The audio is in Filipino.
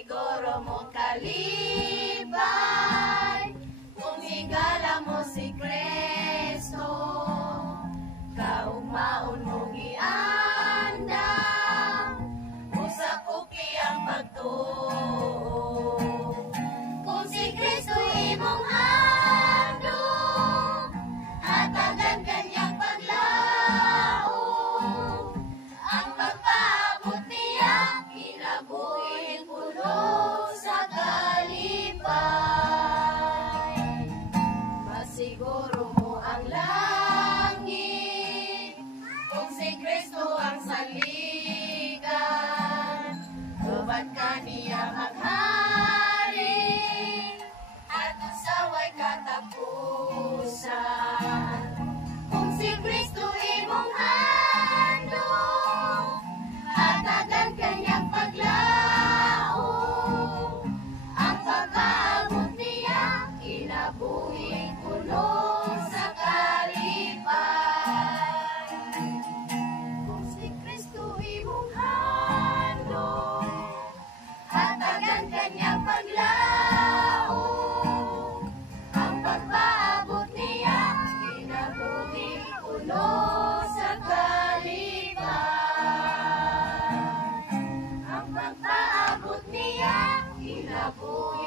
Masiguro mo kalipay kung higala mo si Kristo. Kaugmaon mo gianda usa kuki ang pagtuo. Kung si Kristo imong handog hatagan kanyang paglaom. Ang pagpaabot niya kinabuhi puno sa kalipay. Masiguro mo ang langit kung si Kristo ang saligan. Ubad ka niya maghari at usaway katapusan. Kung si Kristo imong handog hatagan kanyang paglaom. Ang pagkaabot niya kinabuhi puno sa kalipay. Kung si Kristo imong handog hatagan kanyang paglaom. Ang pagpaabot niya kinabuhi puno sa kalipay. Ang pagpaabot niya kinabuhi